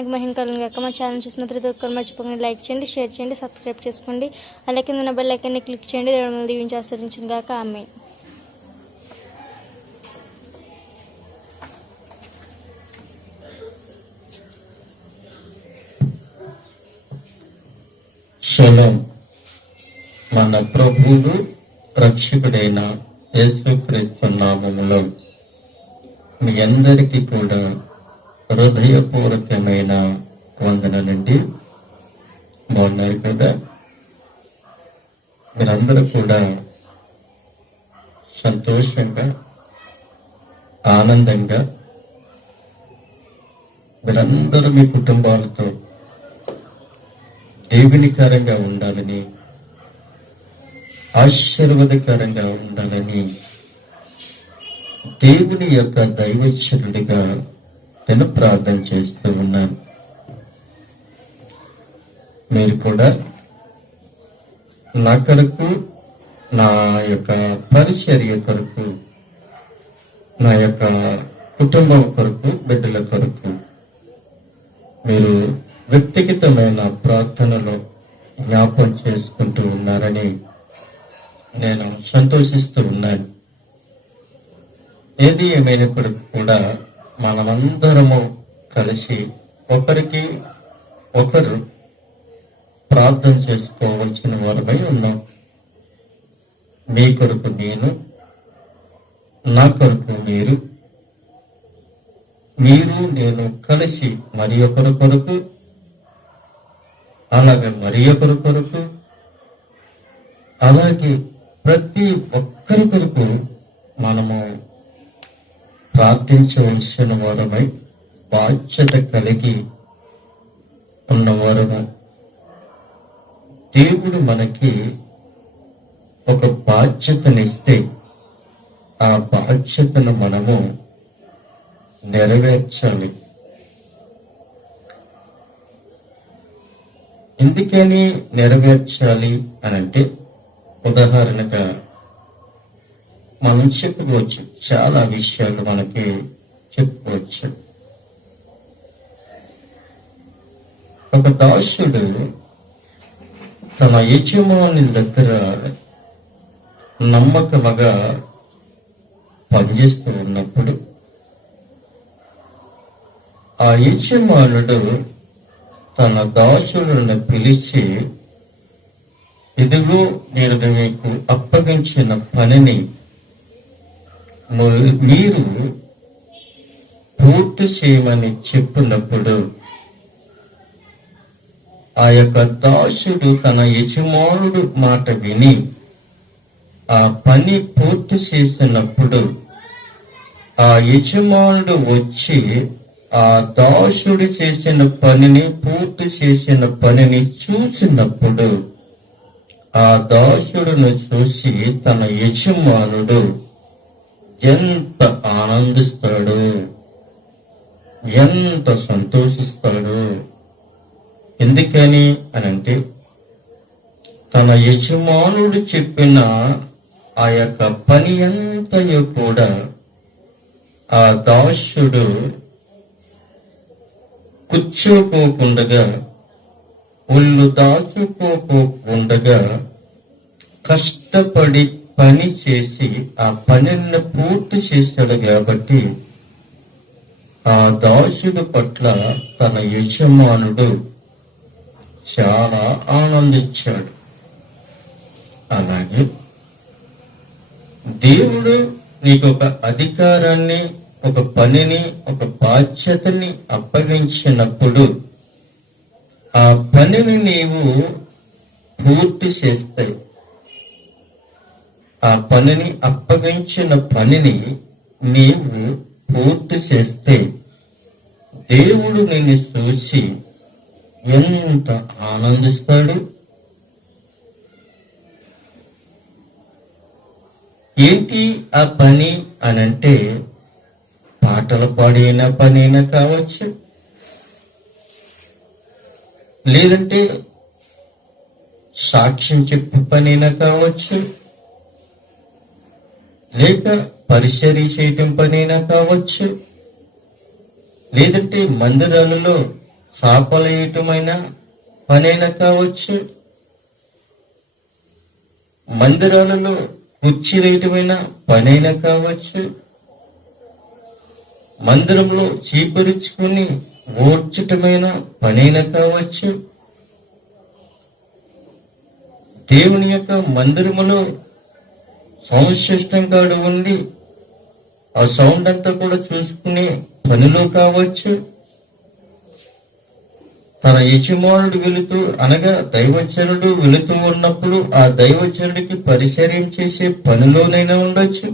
నామానికి మహిమ కలుగును గాక. మా ఛానల్ చూసిన ప్రతి ఒక్కరు మర్చిపోకుండా లైక్ చేయండి, షేర్ చేయండి, సబ్స్క్రైబ్ చేసుకోండి. అలాగే కింద బెల్ ఐకాన్ని క్లిక్ చేయండి. దేవుడు మిమ్మల్ని దీవించి ఆశీర్వదించును గాక. ఆమేన్. షలోం. మన ప్రభువును రక్షకుడైన యేసుక్రీస్తు నామములో మీ అందరికీ కూడా హృదయపూర్వకమైన వందనాలండి. బాగున్నారు కదా? మీరందరూ కూడా సంతోషంగా, ఆనందంగా, మీరందరూ మీ కుటుంబాలతో దీవెనకరంగా ఉండాలని, ఆశీర్వాదకరంగా ఉండాలని దేవుని యొక్క దైవచనుడిగా నేను ప్రార్థన చేస్తూ ఉన్నాను. మీరు కూడా నా కొరకు, నా యొక్క పరిచర్య కొరకు, నా యొక్క కుటుంబం కొరకు, బిడ్డల కొరకు మీరు వ్యక్తిగతమైన ప్రార్థనలో జ్ఞాపం చేసుకుంటూ ఉన్నారని నేను సంతోషిస్తూ ఉన్నాను. ఏది ఏమైనప్పటికీ కూడా మనమందరము కలిసి ఒకరికి ఒకరు ప్రార్థన చేసుకోవాల్సిన వారమై ఉన్నాం. మీ కొరకు నేను, నా కొరకు మీరు, మీరు నేను కలిసి మరి ఒకరి కొరకు, అలాగే మరి ఒకరి కొరకు, అలాగే ప్రతి ఒక్కరి కొరకు మనము ప్రార్థించవలసిన వారమై బాధ్యత కలిగి ఉన్నవారము. దేవుడు మనకి ఒక బాధ్యతనిస్తే ఆ బాధ్యతను మనము నెరవేర్చాలి. ఎందుకని నెరవేర్చాలి అనంటే, ఉదాహరణగా మనం చెప్పుకోవచ్చు, చాలా విషయాలు మనకి చెప్పుకోవచ్చు. ఒక దాసుడు తన యజమాని దగ్గర నమ్మకముగా పనిచేస్తూ ఉన్నప్పుడు ఆ యజమానుడు తన దాసులను పిలిచి, ఇదిగో నేను మీకు అప్పగించిన పనిని మీరు పూర్తి చేయమని చెప్పినప్పుడు ఆ యొక్క దాసుడు తన యజమానుడు మాట విని ఆ పని పూర్తి చేసినప్పుడు ఆ యజమానుడు వచ్చి ఆ దాసుడు చేసిన పనిని, పూర్తి చేసిన పనిని చూసినప్పుడు ఆ దాసుడును చూసి తన యజమానుడు ఎంత ఆనందిస్తాడు, ఎంత సంతోషిస్తాడు. ఎందుకని అనంటే, తన యజమానుడు చెప్పిన ఆ యొక్క పని అంతయు కూడా ఆ దాసుడు కూర్చోకోకుండగా, ఒళ్ళు దాచుకోకుండా కష్టపడి పని చేసి ఆ పనిని పూర్తి చేశాడు. కాబట్టి ఆ దాసుడు పట్ల తన యజమానుడు చాలా ఆనందించాడు. అలాగే దేవుడు నీకు ఒక అధికారాన్ని, ఒక పనిని, ఒక బాధ్యతని అప్పగించినప్పుడు ఆ పనిని నీవు పూర్తి చేస్తే, ఆ పనిని అప్పగించిన పనిని నీవు పూర్తి చేస్తే దేవుడు నిన్ను చూసి ఎంత ఆనందిస్తాడు. ఏంటి ఆ పని అనంటే, పాటలు పాడిన పనైనా కావచ్చు, లేదంటే సాక్ష్యం చెప్పు పనైనా కావచ్చు, లేక పరిచర్య చేయటం పనైనా కావచ్చు, లేదంటే మందిరాలలో చాపలేయటమైన పనైనా కావచ్చు, మందిరాలలో కుర్చీలేయటమైన పనైనా కావచ్చు, మందిరంలో చీపురించుకుని ఓడ్చటమైన పనైనా కావచ్చు, దేవుని యొక్క మందిరములో సౌండ్ సిస్టమ్ కాడు ఉండి ఆ సౌండ్ అంతా కూడా చూసుకునే పనిలో కావచ్చు, తన యజమానుడు వెళుతూ అనగా దైవజనుడు వెళుతూ ఉన్నప్పుడు ఆ దైవజనుడికి పరిచర్యం చేసే పనిలోనైనా ఉండొచ్చు.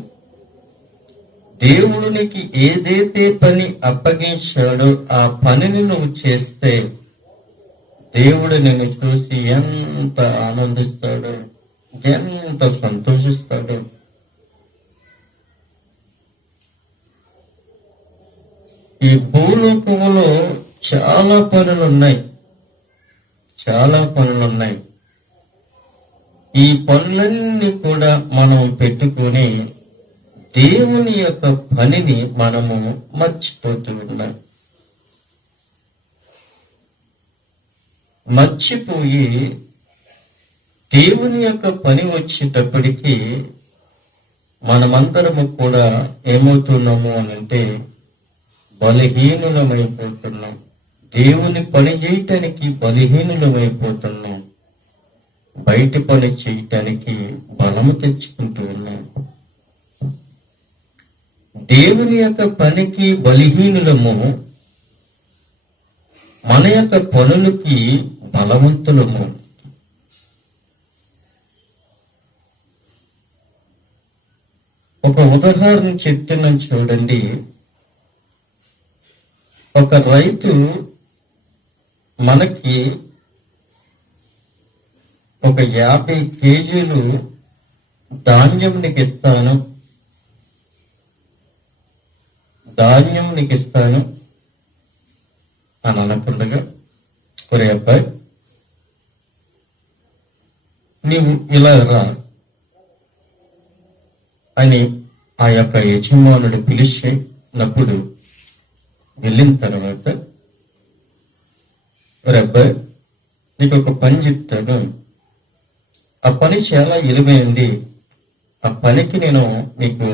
దేవుడు నీకు ఏదైతే పని అప్పగించాడో ఆ పనిని నువ్వు చేస్తే దేవుడు నిన్ను చూసి ఎంత ఆనందిస్తాడో, ఎంత సంతోషిస్తాడో. ఈ భూలోకములో చాలా పనులున్నాయి. ఈ పనులన్నీ కూడా మనం పెట్టుకుని దేవుని యొక్క పనిని మనము మర్చిపోతూ ఉన్నాం. మర్చిపోయి దేవుని యొక్క పని వచ్చేటప్పటికి మనమందరము కూడా ఏమవుతున్నాము అనంటే బలహీనులమైపోతున్నాం. దేవుని పని చేయటానికి బలహీనులమైపోతున్నాం. బయట పని చేయటానికి బలము తెచ్చుకుంటూ ఉన్నాం. దేవుని యొక్క పనికి బలహీనులము, మన యొక్క పనులకి బలవంతులము. ఒక ఉదాహరణ చెప్తున్నాను చూడండి. ఒక రైతు మనకి ఒక 50 కేజీలు ధాన్యం నీకు ఇస్తాను అని అనకుండగా, ఒరే అబ్బాయి నీవు ఇలా రా అని ఆ యొక్క యజమానుడు పిలిచినప్పుడు వెళ్ళిన తర్వాత, ఒరే అబ్బాయి నీకు ఒక పని చెప్తాను, ఆ పని చాలా విలువైంది, ఆ పనికి నేను నీకు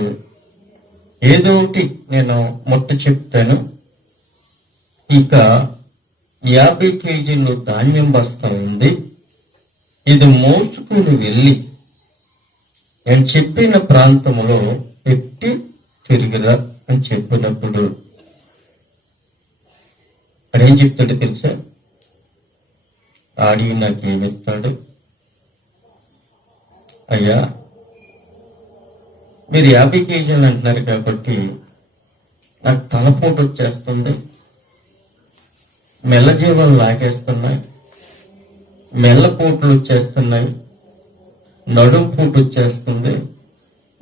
ఏదో ఒకటి నేను ముట్ట చెప్తాను. ఇక 50 కేజీలు ధాన్యం బస్తా ఉంది, ఇది మోసుకుని వెళ్ళి నేను చెప్పిన ప్రాంతంలో పెట్టి తిరిగిరా అని చెప్పినప్పుడు అదేం చెప్తాడు తెలుసా? ఆడి నాకేమిస్తాడు? అయ్యా మీరు 50 కేజీలు అంటున్నారు కాబట్టి నాకు తలపోటు వచ్చేస్తుంది, మెల్లజీవాలు లాగేస్తున్నాయి, మెల్లపోట్లు వచ్చేస్తున్నాయి, నడుము పూట వచ్చేస్తుంది,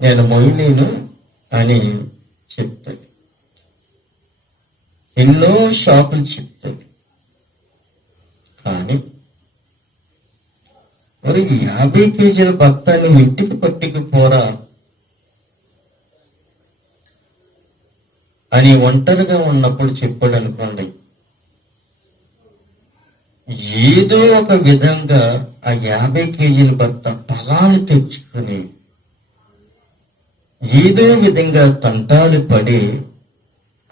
నేను మొయ్యలేను అని చెప్తాడు. ఎన్నో షాపులు చెప్తాడు. కానీ మరి 50 కేజీల బత్తాన్ని ఇంటికి పట్టుకుపోరా అని ఒంటరిగా ఉన్నప్పుడు చెప్పాడు అనుకోండి, ఏదో ఒక విధంగా ఆ 50 కేజీల బత్త బలాన్ని తెచ్చుకుని ఏదో విధంగా తంటాలు పడి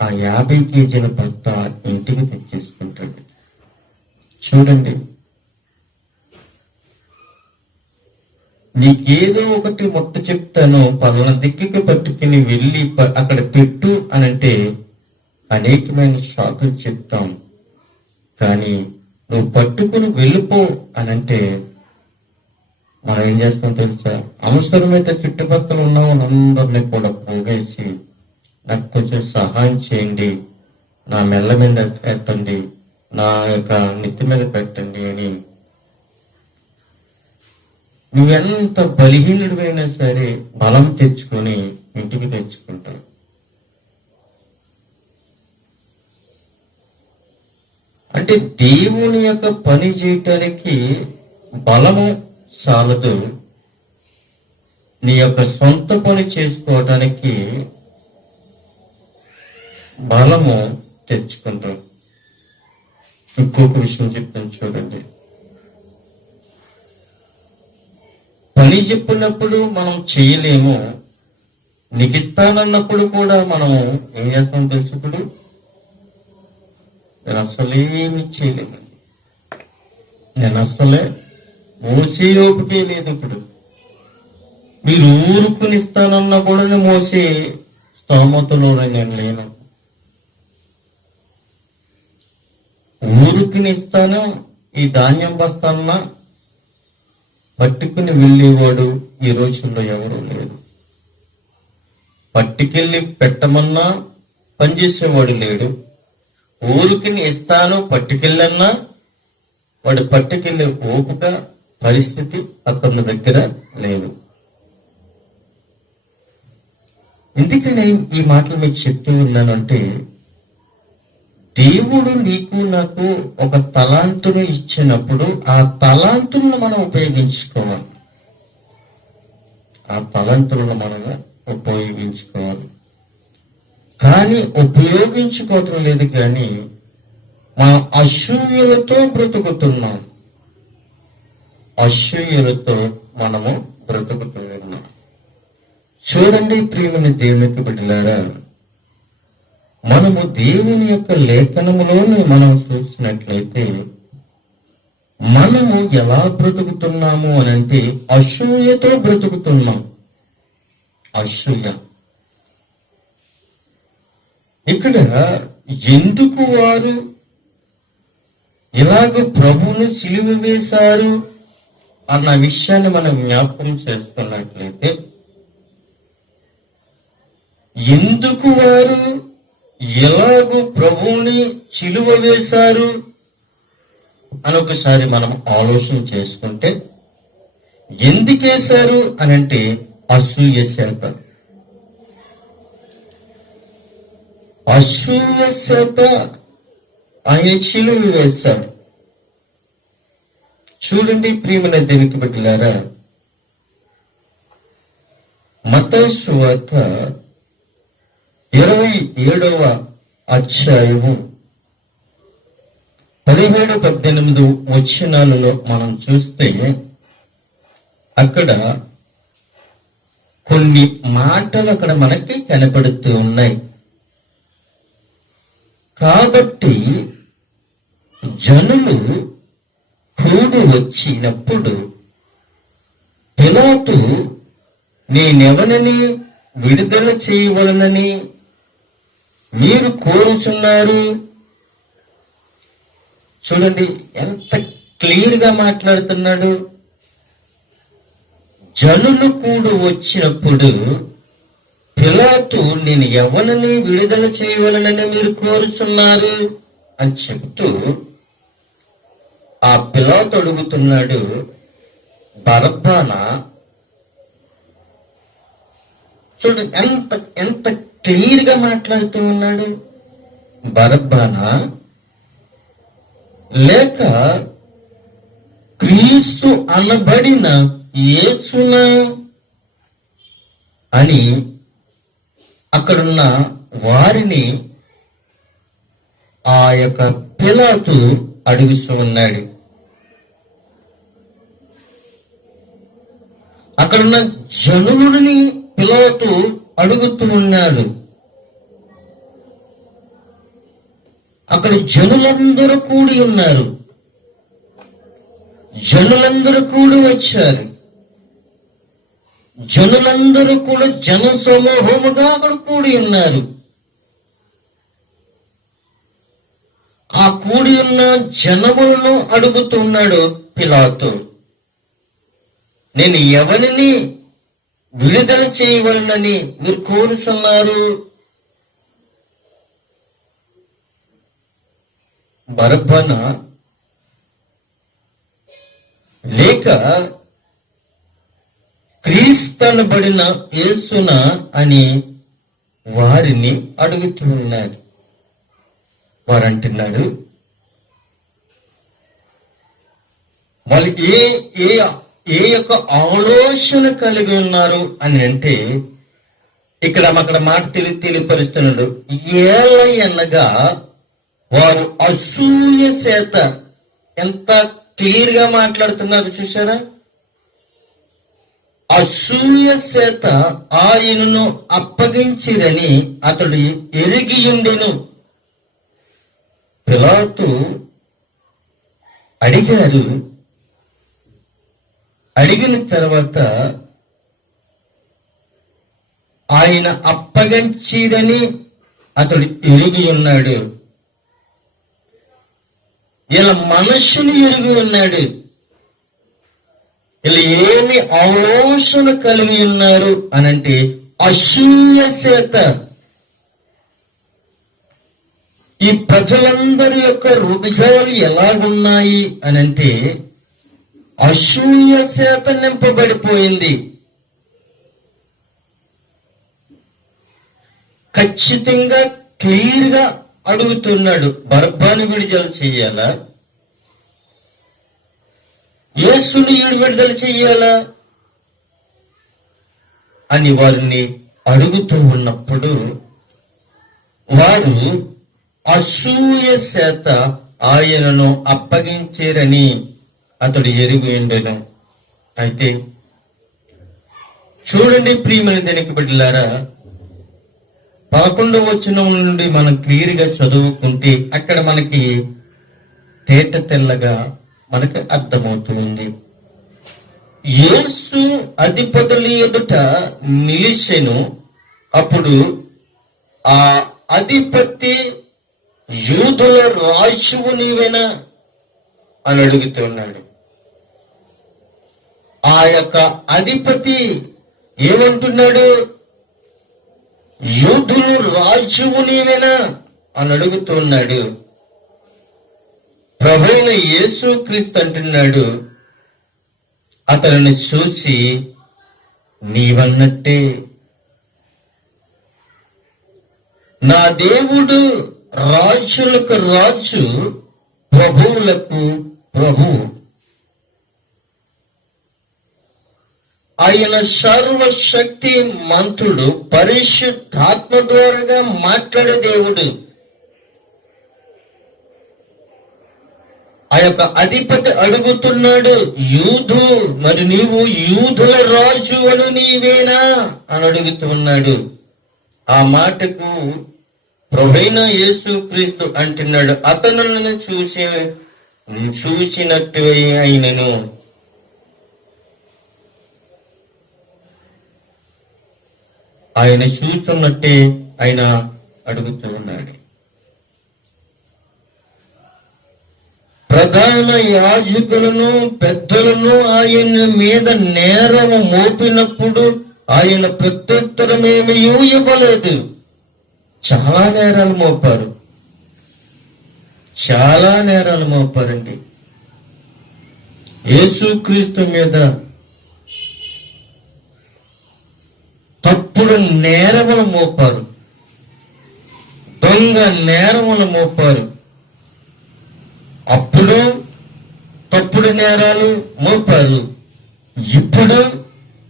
ఆ 50 కేజీల బత్త ఇంటికి తెచ్చేసుకుంటాడు. చూడండి, నీకేదో ఒకటి మొట్ట చెప్తాను, పలానా దిక్కుకి పట్టుకుని వెళ్ళి అక్కడ పెట్టు అనంటే అనేకమైన షాకులు చెప్తాం. కానీ నువ్వు పట్టుకుని వెళ్ళిపో అనంటే మనం ఏం చేస్తాం తెలుసా? అవసరమైతే చుట్టుపక్కల ఉన్న వాళ్ళందరినీ కూడా పోగేసి నాకు కొంచెం సహాయం చేయండి, నా మెల్ల మీద ఎత్తండి, నా యొక్క నెత్తి మీద పెట్టండి అని నువ్వెంత బలహీనుడివైనా సరే బలం తెచ్చుకొని ఇంటికి తెచ్చుకుంటావు. అంటే దేవుని యొక్క పని చేయటానికి బలము చాలదు, నీ యొక్క సొంత పని చేసుకోవటానికి బలము తెచ్చుకుంటావు. ఇంకొక విషయం చెప్తాను చూడండి. పని చెప్పినప్పుడు మనం చేయలేము, నీకు ఇస్తానన్నప్పుడు కూడా మనం ఏం చేస్తాం తెలుసు? ఇప్పుడు నేను అసలేమి చేయలేము, నేను అసలే మోసే ఓపికే లేదు. ఇప్పుడు మీరు ఊరుకుని ఇస్తానన్నా కూడా నేను మోసే స్తోమతలో నేను లేను. ఊరుకుని ఇస్తాను, ఈ ధాన్యం బస్తాన్నా పట్టుకుని వెళ్ళేవాడు ఈ రోజుల్లో ఎవరూ లేరు. పట్టుకెళ్ళి పెట్టమన్నా పనిచేసేవాడు లేడు. ఊరికిని ఇస్తాను పట్టుకెళ్ళన్నా వాడు పట్టుకెళ్ళే ఓపిక పరిస్థితి అతని దగ్గర లేదు. ఎందుకని ఈ మాటలు మీకు చెప్తూ ఉన్నానంటే, దేవుడు నీకు నాకు ఒక తలాంతును ఇచ్చినప్పుడు ఆ తలాంతులను మనం ఉపయోగించుకోవాలి. ఆ తలాంతులను మనము ఉపయోగించుకోవాలి. కానీ ఉపయోగించుకోవటం లేదు, కానీ మనం అసూయలతో బ్రతుకుతున్నాం. అసూయలతో మనము బ్రతుకుతూ ఉన్నాం. చూడండి ప్రియమైన దేవునికి బిడ్డలారా, మనము దేవుని యొక్క లేఖనములోనే మనం చూసినట్లయితే మనము ఎలా బ్రతుకుతున్నాము అని అంటే అసూయతో బ్రతుకుతున్నాం. అసూయ. ఇక్కడ ఎందుకు వారు ఇలాగ ప్రభువును సిలువ వేశారు అన్న విషయాన్ని మనం జ్ఞాపకం చేసుకున్నట్లయితే, ఎందుకు వారు ఎలాగూ ప్రభువుని సిలువ వేశారు అని ఒకసారి మనం ఆలోచన చేసుకుంటే, ఎందుకేశారు అని అంటే అసూయ చేత. అసూయ చేత ఆయన సిలువ వేశారు. చూడండి ప్రియమైన దేవునికి బిడ్డలారా, మత్తయి సువార్త 27వ అధ్యాయము 17-18 వచనాలలో మనం చూస్తే అక్కడ కొన్ని మాటలు అక్కడ మనకి కనపడుతూ ఉన్నాయి. కాబట్టి జనులు కూడి వచ్చినప్పుడు పిలాతు నేనెవనని విడుదల చేయవలనని మీరు కోరుచున్నారు? చూడండి ఎంత క్లియర్ గా మాట్లాడుతున్నాడు. జనులు కూడి వచ్చినప్పుడు పిలాతు నేను ఎవరిని విడుదల చేయవలనని మీరు కోరుచున్నారు అని చెబుతూ ఆ పిలాతు అడుగుతున్నాడు, బరబ్బనా? చూడండి ఎంత ఎంత క్లియర్ గా మాట్లాడుతూ ఉన్నాడు. బరబ్బనా లేక క్రీస్తు అనబడిన యేసునా అని అక్కడున్న వారిని ఆ యొక్క పిలాతు అడుగుతూ ఉన్నాడు. అక్కడున్న జనులని పిలాతు అడుగుతూ ఉన్నాడు. అక్కడ జనులందరూ కూడి ఉన్నారు. జనులందరూ కూడి వచ్చారు. జనులందరూ కూడా జన సమూహముగా అక్కడ కూడి ఉన్నారు. ఆ కూడి ఉన్న జనములను అడుగుతున్నాడు పిలాతు, నేను ఎవరిని విడుదల చేయవలనని మీరు కోరుచున్నారు? బరబ్బనా లేక క్రీస్తనబడిన యేసున అని వారిని అడుగుతూ ఉన్నారు. వారు అంటున్నారు, వాళ్ళు ఏ యొక్క ఆలోచన కలిగి ఉన్నారు అని అంటే ఇక్కడ మాట తెలియపరుస్తున్నాడు. ఏల అనగా వారు అసూయ చేత, ఎంత క్లియర్ గా మాట్లాడుతున్నారు చూసారా? అసూయ చేత ఆయనను అప్పగించిరని అతడు ఎరిగియుండెను. పిలాతు అడిగారు. అడిగిన తర్వాత ఆయన అప్పగించిరని అతడు ఎరిగి ఉన్నాడు. ఇలా మనస్సును ఎరిగి ఉన్నాడు. ఇలా ఏమి ఆలోచన కలిగి ఉన్నారు అనంటే అసూయ చేత. ఈ ప్రజలందరి యొక్క హృదయాలు ఎలాగున్నాయి అనంటే అసూయ చేత నింపబడిపోయింది. ఖచ్చితంగా క్లియర్ గా అడుగుతున్నాడు, బరబ్బాను విడుదల చెయ్యాలా, యేసుని విడుదల చెయ్యాలా అని వారిని అడుగుతూ ఉన్నప్పుడు వారు అసూయ చేత ఆయనను అప్పగించారని అతడు ఎరిగి ఉండెను. అయితే చూడండి ప్రియమైన దేనికి బిడ్డలారా, 11వ వచనం నుండి మనం క్లియర్ గా చదువుకుంటే అక్కడ మనకి తేట తెల్లగా మనకు అర్థమవుతుంది. యేసు అధిపతుల ఎదుట నిలిచెను. అప్పుడు ఆ అధిపతి, యూదుల రాజువు నీవేనా అని అడుగుతున్నాడు. ఆ యొక్క అధిపతి ఏమంటున్నాడు? యూదులు రాజువు నీవేనా అని అడుగుతున్నాడు. ప్రభువైన యేసు క్రీస్తు అంటున్నాడు, అతనిని చూసి నీవన్నట్టే, నా దేవుడు రాజులకు రాజు, ప్రభువులకు ప్రభువు. ఆయన సర్వశక్తి మంతుడు, పరిశుద్ధాత్మ ద్వారా మాట్లాడే దేవుడు. ఆ యొక్క అధిపతి అడుగుతున్నాడు, యూదు, మరి నీవు యూదుల రాజు అను నీవేనా అని అడుగుతున్నాడు. ఆ మాటకు ప్రభువైన యేసు క్రీస్తు అంటున్నాడు, అతను చూసినట్టు అయినను. ఆయన చూస్తున్నట్టే ఆయన అడుగుతూ ఉన్నాడు. ప్రధాన యాజకులను పెద్దలను ఆయన మీద నేరము మోపినప్పుడు ఆయన ప్రత్యుత్తరమేమీ ఇవ్వలేదు. చాలా నేరాలు మోపారు, చాలా నేరాలు మోపారండి. యేసుక్రీస్తు మీద తప్పుడు నేరములు మోపారు, దొంగ నేరములు మోపారు. అప్పుడు తప్పుడు నేరాలు మోపారు, ఇప్పుడు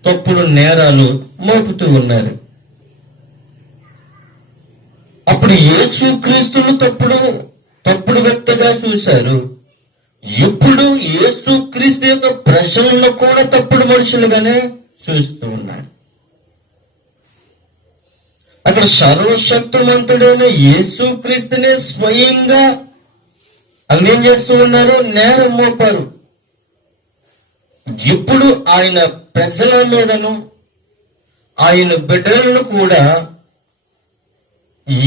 తప్పుడు నేరాలు మోపుతూ ఉన్నారు. అప్పుడు యేసుక్రీస్తును తప్పుడు వ్యక్తిగా చూశారు. ఇప్పుడు యేసుక్రీస్తు యొక్క ప్రజలను కూడా తప్పుడు మనుషులుగానే చూస్తూ ఉన్నారు. అక్కడ సర్వశక్తిమంతుడైన యేసుక్రీస్తునే స్వయంగా అక్కడ ఏం చేస్తూ ఉన్నారు? నేరం మోపారు. ఇప్పుడు ఆయన ప్రజల మీదను ఆయన బిడ్డలను కూడా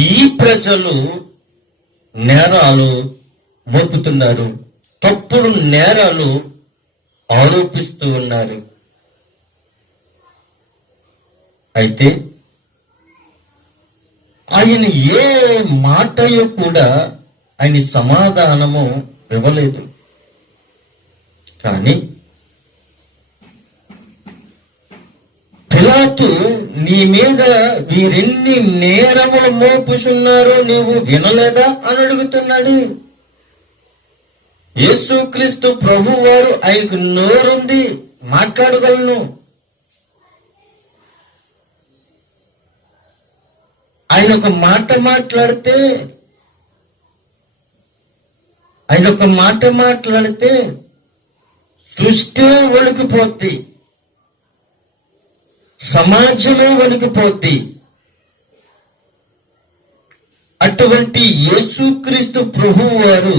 ఈ ప్రజలు నేరాలు మోపుతున్నారు, తప్పుడు నేరాలు ఆరోపిస్తూ ఉన్నారు. అయితే ఆయన ఏ మాటయో కూడా ఆయన సమాధానము ఇవ్వలేదు. కానీ పిలాతు, నీ మీద వీరెన్ని నేరములు మోపుచున్నారో నీవు వినలేదా అని అడుగుతున్నాడు. యేసుక్రీస్తు ప్రభు వారు, ఆయనకు నోరుంది, మాట్లాడగలను. ఆయన ఒక మాట మాట్లాడితే ఆయన ఒక మాట మాట్లాడితే సృష్టి వణికిపోద్ది, సమాజమే వణికిపోద్ది. అటువంటి యేసుక్రీస్తు ప్రభువు వారు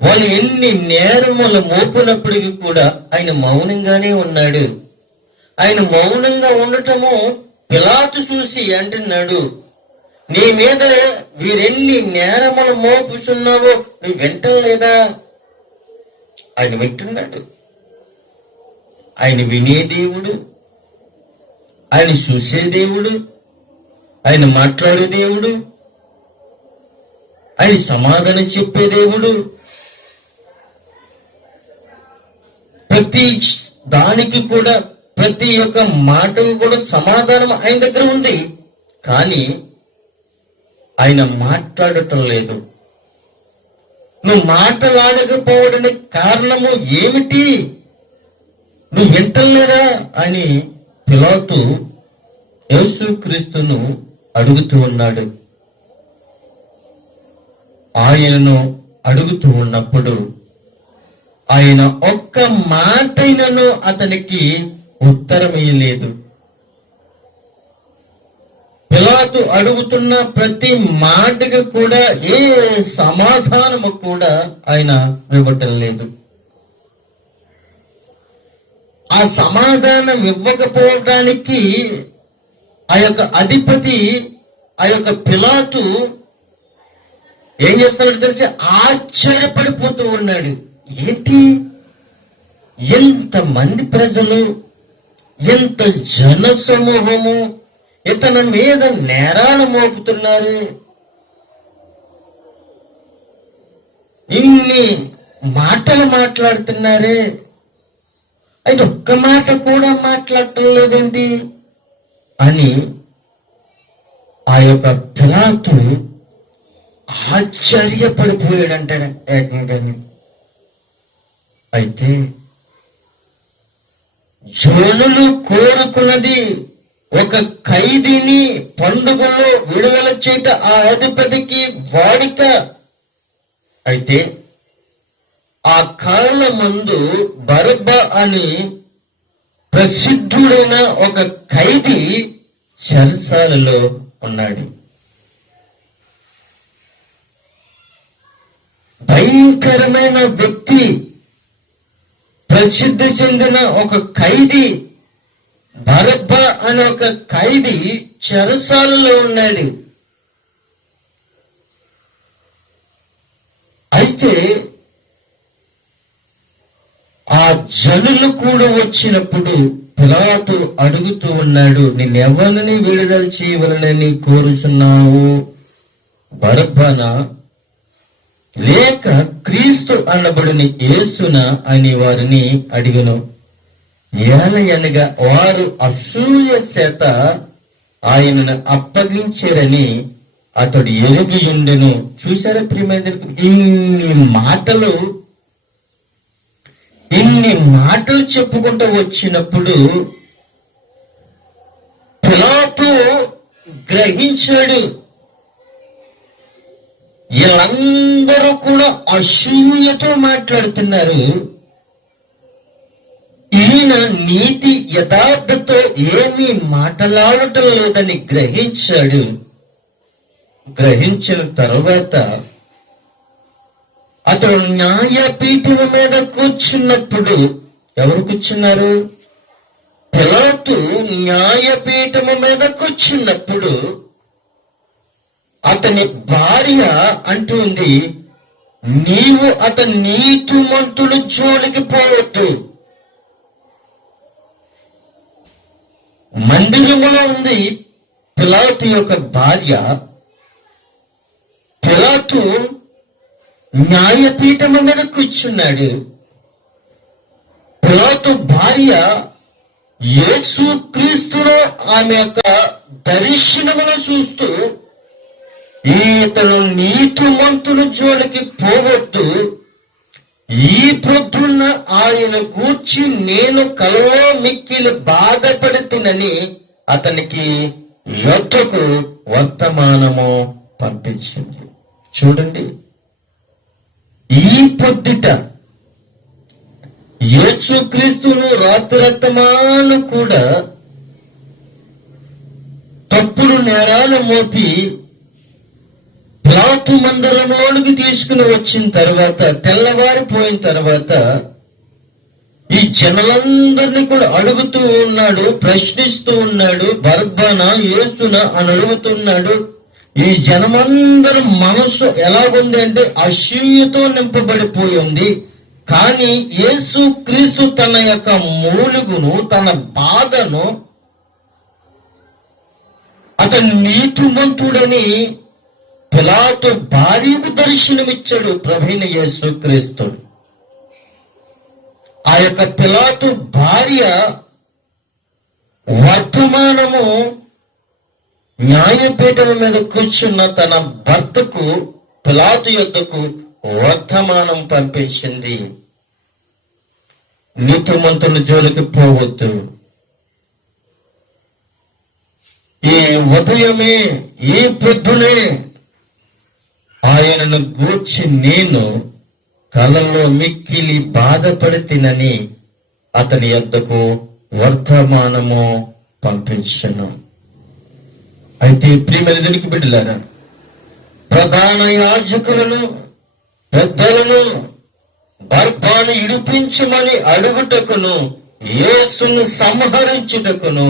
వాళ్ళు ఎన్ని నేరములు మోపినప్పటికీ కూడా ఆయన మౌనంగానే ఉన్నాడు. ఆయన మౌనంగా ఉండటము పిలాతు చూసి అంటున్నాడు, నీ మీద వీరెన్ని నేరములు మోపుతున్నావో నువ్వు వింటలేదా? ఆయన వింటున్నాడు. ఆయన వినే దేవుడు, ఆయన చూసే దేవుడు, ఆయన మాట్లాడే దేవుడు, ఆయన సమాధానం చెప్పే దేవుడు. ప్రతి దానికి కూడా, ప్రతి ఒక్క మాటకు కూడా సమాధానం ఆయన దగ్గర ఉంది. కానీ ఆయన మాట్లాడటం లేదు. నువ్వు మాట్లాడకపోవడానికి కారణము ఏమిటి? నువ్వు వింటలేదా అని పిలాతు యేసుక్రీస్తును అడుగుతూ ఉన్నాడు. ఆయనను అడుగుతూ ఉన్నప్పుడు ఆయన ఒక్క మాటైనను అతనికి ఉత్తరమేయలేదు. పిలాతు అడుగుతున్న ప్రతి మాటకి కూడా ఏ సమాధానము కూడా ఆయన ఇవ్వటం లేదు. ఆ సమాధానం ఇవ్వకపోవడానికి ఆ యొక్క అధిపతి, ఆ యొక్క పిలాతు ఏం చేస్తున్నాడు తెలిసి ఆశ్చర్యపడిపోతూ ఉన్నాడు. ఏంటి, ఎంతమంది ప్రజలు, ఎంత జన సమూహము ఇతని మీద నేరాలు మోపుతున్నారు, ఇన్ని మాటలు మాట్లాడుతున్నారే, అయితే ఒక్క మాట కూడా మాట్లాడటం లేదేంటి అని ఆ యొక్క పిలాతు ఆశ్చర్యపడిపోయాడంట ఏకంగానే. అయితే జనులు కోరుకున్నది ఒక ఖైదీని పండుగలో విడుదల చేయట ఆ అధిపతికి వాడిక. అయితే ఆ కాలమందు బరబ్బా అని ప్రసిద్ధుడైన ఒక ఖైదీ చెరసాలలో ఉన్నాడు. భయంకరమైన వ్యక్తి, ప్రసిద్ధి చెందిన ఒక ఖైదీ బరబ్బా అనే ఒక ఖైదీ చెరసాలలో ఉన్నాడు. అయితే ఆ జనులు కూడా వచ్చినప్పుడు పిలాతు అడుగుతూ ఉన్నాడు, నిన్నెవరిని విడుదల చేయవలనని కోరుచున్నావు? బరబ్బానా లేక క్రీస్తు అనబడిన యేసున అని వారిని అడిగను. ఏలయనగా వారు అసూయ చేత ఆయనను అప్పగించారని అతడు ఎరిగి ఉండెను. చూసారా ప్రియమైన, ఇన్ని మాటలు చెప్పుకుంటూ వచ్చినప్పుడు పిలాతు గ్రహించాడు, వీళ్ళందరూ కూడా అసూయతో మాట్లాడుతున్నారు. ఈయన నీతి యథార్థతో ఏమీ మాట్లాడటం లేదని గ్రహించాడు. గ్రహించిన తర్వాత అతడు న్యాయపీఠం మీద కూర్చున్నప్పుడు, ఎవరు కూర్చున్నారు? పిలాతు న్యాయపీఠము మీద కూర్చున్నప్పుడు అతని భార్య అంటుంది, నీవు అతని నీతిమంతుడు జోలికి పోవద్దు. మందిరములో ఉంది పిలాతు యొక్క భార్య. పిలాతు న్యాయపీఠము మీద కూర్చున్నాడు. పిలాతు భార్య యేసుక్రీస్తులో ఆమె యొక్క దర్శనమును చూస్తూ, ఇతను నీతిమంతుల జోలికి పోవద్దు, ఈ పొద్దున్న ఆయన గూర్చి నేను కలలో మిక్కిలి బాధపడుతునని అతనికి యొద్దకు వర్తమానము పంపించింది. చూడండి, ఈ పొద్దుట యేసుక్రీస్తును రాత్రత్తమాను కూడా తప్పుడు నేరాలు మోపి పిలాతు మందిరంలోనికి తీసుకుని వచ్చిన తర్వాత, తెల్లవారిపోయిన తర్వాత ఈ జనులందరినీ కూడా అడుగుతూ ఉన్నాడు, ప్రశ్నిస్తూ ఉన్నాడు. బర్బనా, యేసునా అని అడుగుతున్నాడు. ఈ జనమందరి మనసు ఎలాగుంది అంటే అసూయతో నింపబడిపోయి ఉంది. కానీ యేసు క్రీస్తు తన యొక్క మూలుగును, తన బాధను, అతను నీతిమంతుడని పిలాతు భార్యకు దర్శనమిచ్చాడు. ప్రభువైన యేసు క్రీస్తు. ఆ యొక్క పిలాతు భార్య వర్తమానము న్యాయపీఠం మీద కూర్చున్న తన భర్తకు, పిలాతు యొద్దకు వర్తమానం పంపించింది. నీతిమంతుల జోలికి పోవద్దు. ఈ ఉదయమే, ఈ పొద్దునే ఆయనను గూర్చి నేను కలలో మిక్కిలి బాధపడితినని అతని యొద్దకు వర్తమానము పంపించను. అయితే ప్రియమైన దేవునికి బిడ్డలారా, ప్రధాన యాజకులను, పెద్దలను బర్బాను ఇడిపించమని అడుగుటకును, యేసును సంహరించుటకును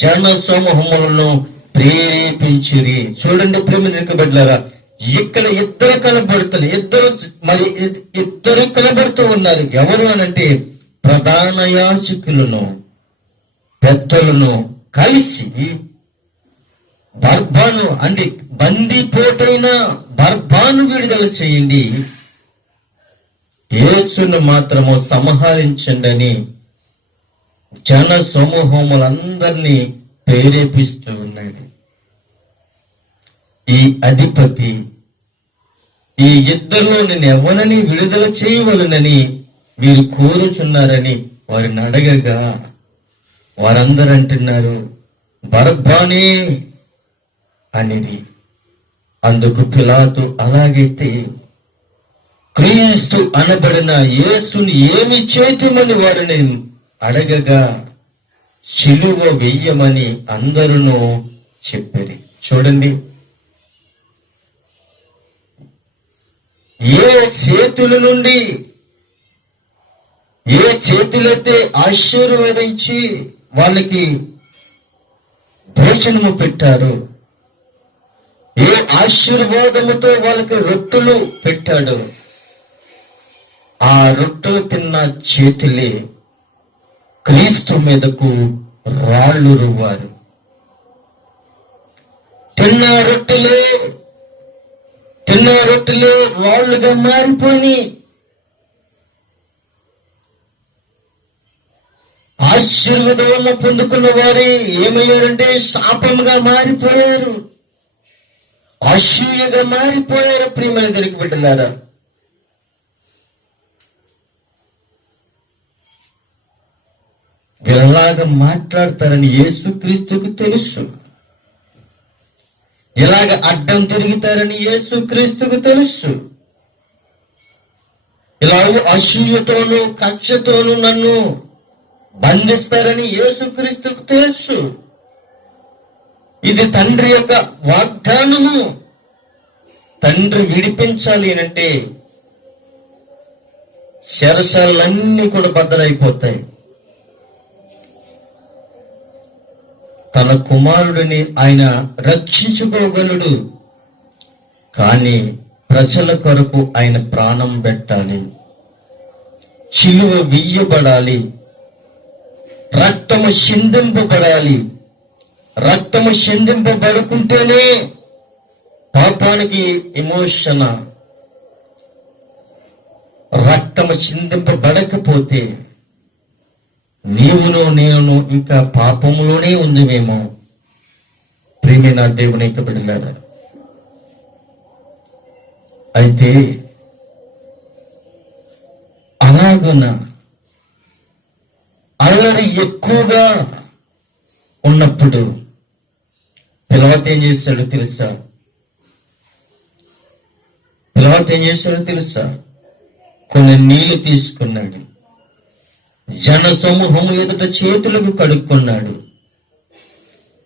జన సమూహములను ప్రేరేపించిరి. చూడండి ప్రియమైన దేవునికి బిడ్డలారా, ఇక్కడ ఇద్దరు కనబడుతున్నారు. ఇద్దరు కనబడుతూ ఉన్నారు. ఎవరు అనంటే ప్రధాన యాజకులను, పెద్దలను కలిసి బర్బాను అంటే బందీపోటైన బర్బాను విడుదల చేయండి, యేసును మాత్రము సంహరించండి అని జన సమూహములందరినీ ప్రేరేపిస్తూ ఉన్నాడు. ఈ అధిపతి ఈ ఇద్దరిలో నేను ఎవరిని విడుదల చేయవలనని వీరు కోరుచున్నారని వారిని అడగగా వారందరూ అంటున్నారు, బర్బానే అనిది. అందుకు పిలాతు, అలాగైతే క్రీస్తు అనబడిన యేసుని ఏమి చేతుమని వారిని అడగగా సిలువ వెయ్యమని అందరూ చెప్పారు. చూడండి, ఏ చేతుల నుండి, ఏ చేతులైతే ఆశీర్వదించి వాళ్ళకి భోజనము పెట్టారు, ఏ ఆశీర్వాదముతో వాళ్ళకి రొట్టెలు పెట్టాడు, ఆ రొట్టెలు తిన్న చేతులే క్రీస్తు మీదకు రాళ్ళు రువ్వారు. తిన్న రొట్టెలే రాళ్ళుగా మారిపోయి ఆశీర్వాదం పొందుకున్న వారే ఏమయ్యారంటే శాపముగా మారిపోయారు, అసూయగా మారిపోయారు. ప్రియమైన దేవునికి బిడ్డలారా, వీళ్ళలాగా మాట్లాడతారని యేసుక్రీస్తుకు తెలుసు. ఇలాగ అడ్డం తిరుగుతారని యేసుక్రీస్తుకు తెలుసు. ఇలాగ అసూయతోనూ కక్షతోనూ నన్ను బంధిస్తారని యేసుక్రీస్తుకు తెలుసు. ఇది తండ్రి యొక్క వాగ్దానము. తండ్రి విడిపించాలి అంటే శరసాలన్నీ కూడా బద్దలైపోతాయి. తన కుమారుడిని ఆయన రక్షించుకోగలడు, కానీ ప్రజల కొరకు ఆయన ప్రాణం పెట్టాలి, శిలువ వెయ్యబడాలి, రక్తము చిందింపబడాలి. రక్తము చిందింపబడుకుంటేనే పాపానికి విమోచన. రక్తము చిందింపబడకపోతే నీవును నేను ఇంకా పాపములోనే ఉందిమేమో. ప్రియమైన దేవుని బిడ్డలారా, అయితే అలాగున అల్లరి ఎక్కువగా ఉన్నప్పుడు పిలవత ఏం చేశాడో తెలుసా? కొన్ని నీళ్లు తీసుకున్నాడు, జన సమూహము ఎదుట చేతులకు కడుక్కున్నాడు.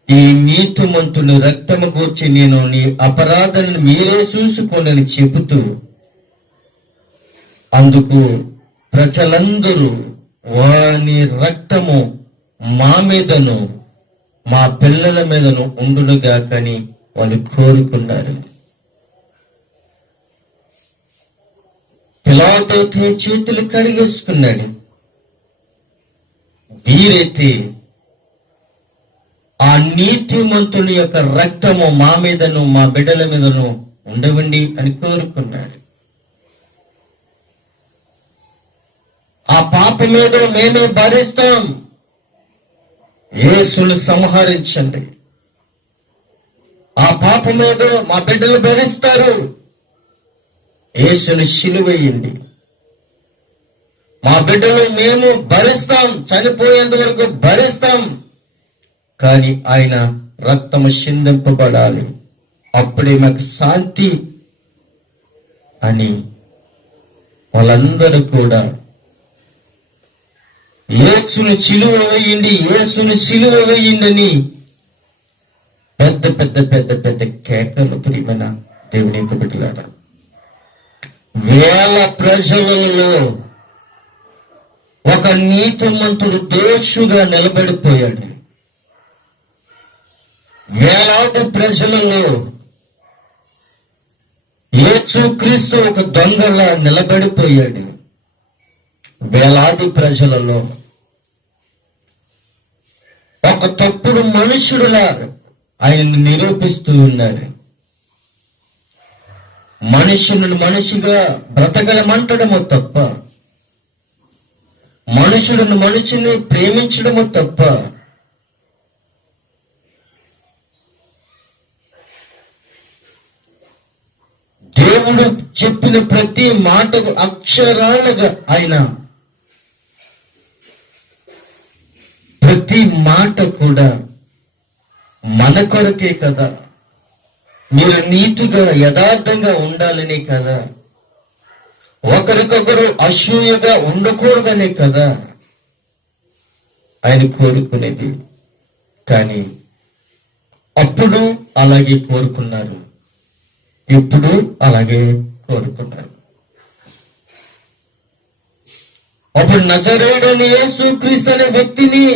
ఈ నీతిమంతుని రక్తము గూర్చి నేను నీ అపరాధాలను మీరే చూసుకోనని చెబుతూ, అందుకు ప్రజలందరూ వాని రక్తము మా మీదను మా పిల్లల మీదను ఉండునుగా కానీ వాళ్ళు కోరుకున్నారు. పిలాతు చేతులు కడిగేసుకున్నాడు. వీరైతే ఆ నీతిమంతుని యొక్క రక్తము మా మీదను మా బిడ్డల మీదను ఉండవండి అని కోరుకున్నారు. ఆ పాప మీద మేమే భరిస్తాం, యేసును సంహరించండి. ఆ పాప మీద మా బిడ్డలు భరిస్తారు, యేసును సిలువేయండి. మా బిడ్డలు మేము భరిస్తాం, చనిపోయేంత వరకు భరిస్తాం, కానీ ఆయన రక్తము చిందింపబడాలి, అప్పుడే మాకు శాంతి అని వాళ్ళందరూ కూడా యేసును సిలువ వేయండి, యేసును సిలువ వేయండి పెద్ద పెద్ద పెద్ద పెద్ద కేకలు ప్రియమైన దేవుని యొక్క బిడ్డలారా. వేల ప్రజలలో ఒక నీతిమంతుడు దోషుగా నిలబడిపోయాడు. వేలాది ప్రజలలో యేసుక్రీస్తు ఒక దొంగలా నిలబడిపోయాడు. వేలాది ప్రజలలో ఒక తప్పుడు మనుషుడులా ఆయనను నిరూపిస్తూ ఉన్నారు. మనుషులను మనిషిగా బ్రతకడమంటడమో తప్ప, మనుషులను మనిషిని ప్రేమించడమో తప్ప, దేవుడు చెప్పిన ప్రతి మాటకు అక్షరాలుగా ఆయన ప్రతి మాట కూడా మన కొరకే కదా, మీరు నీతిగా యథార్థంగా ఉండాలనే కదా, ఒకరికొకరు అసూయగా ఉండకూడదనే కదా ఆయన కోరుకునేది. కానీ అప్పుడు అలాగే కోరుకున్నారు, ఇప్పుడు అలాగే కోరుకున్నారు. అప్పుడు నజరేయుడైన యేసుక్రీస్తు అనే వ్యక్తిని,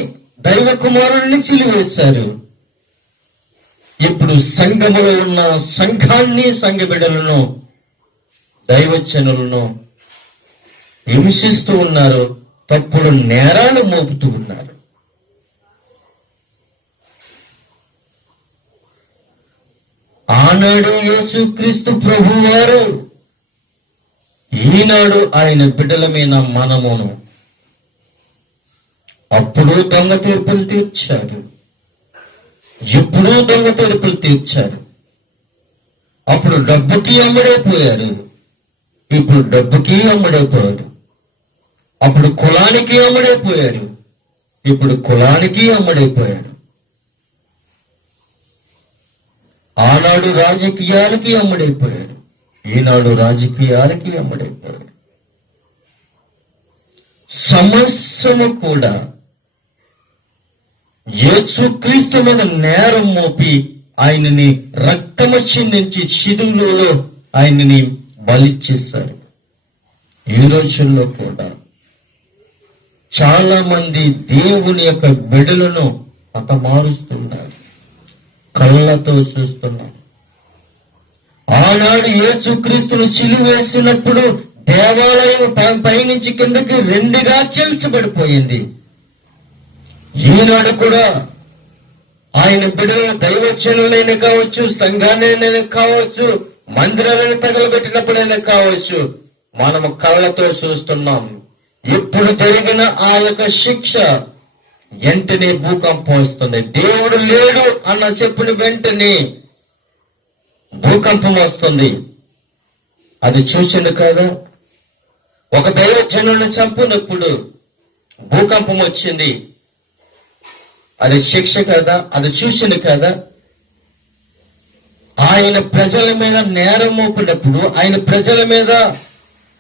దైవ కుమారుడిని సిలువేశారు. ఇప్పుడు సంఘములో ఉన్న సంఘాన్ని, సంఘ బిడ్డలను, దైవజనులను హింసిస్తూ ఉన్నారు, తప్పుడు నేరాలు మోపుతూ ఉన్నారు. ఆనాడు యేసుక్రీస్తు ప్రభువారు, ఈనాడు ఆయన బిడ్డల మీద మనమును అప్పుడు దొంగ తీర్పులు తీర్చారు, ఇప్పుడు దొంగ తీర్పులు తీర్చారు. అప్పుడు డబ్బుకి అమ్ముడైపోయారు, ఇప్పుడు డబ్బుకి అమ్ముడైపోయారు. అప్పుడు కులానికి అమ్ముడైపోయారు, ఇప్పుడు కులానికి అమ్ముడైపోయారు. ఆనాడు రాజకీయాలకి అమ్ముడైపోయారు, ఈనాడు రాజకీయాలకి అమ్ముడైపోయారు. సమస్యను కూడా యేసుక్రీస్తు మీద నేరం మోపి ఆయనని రక్తము చిందించి శిలువలో ఆయనని బలిచ్చేశారు. ఈ రోజుల్లో కూడా చాలా మంది దేవుని యొక్క బిడ్డలను హతమారుస్తున్నారు, కళ్ళతో చూస్తున్నారు. ఆనాడు యేసుక్రీస్తును సిలువేసినప్పుడు దేవాలయం పైనుంచి కిందకి రెండుగా చీల్చబడిపోయింది. ఈనాడు కూడా ఆయన బిడ్డలను దైవజనులైనా కావచ్చు, సంఘాన్ని కావచ్చు, మందిరాలను తగలబెట్టినప్పుడైనా కావచ్చు, మనము కళ్ళతో చూస్తున్నాం. ఇప్పుడు జరిగిన ఆ యొక్క శిక్ష వెంటనే భూకంపం వస్తుంది. దేవుడు లేడు అన్న చెప్పిన వెంటనే భూకంపం వస్తుంది. అది చూసిండు కదా, ఒక దైవజనులను చంపినప్పుడు భూకంపం వచ్చింది, అది శిక్ష కదా, అది చూసిండు కదా. ఆయన ప్రజల మీద నేరం మోపినప్పుడు, ఆయన ప్రజల మీద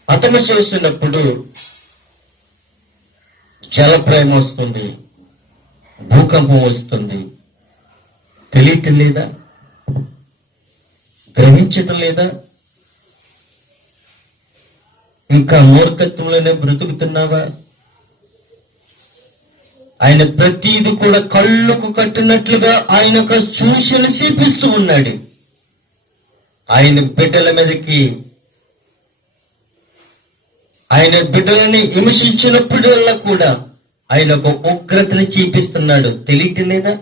హతము చేస్తున్నప్పుడు జలప్రయం వస్తుంది, భూకంపం వస్తుంది. తెలియటం లేదా? గ్రహించటం లేదా? ఇంకా మూర్ఖత్వంలోనే బ్రతుకుతున్నావా? ఆయన ప్రతిది కూడా కళ్ళకు కట్టినట్లుగా ఆయన ఒక సూచన చూపిస్తూ ఉన్నాడు. ఆయన బిడ్డల మీదకి, ఆయన బిడ్డలని హింసించినప్పుడల్లా కూడా ఆయన ఒక ఉగ్రతని చూపిస్తున్నాడు. తెలియటం లేదా?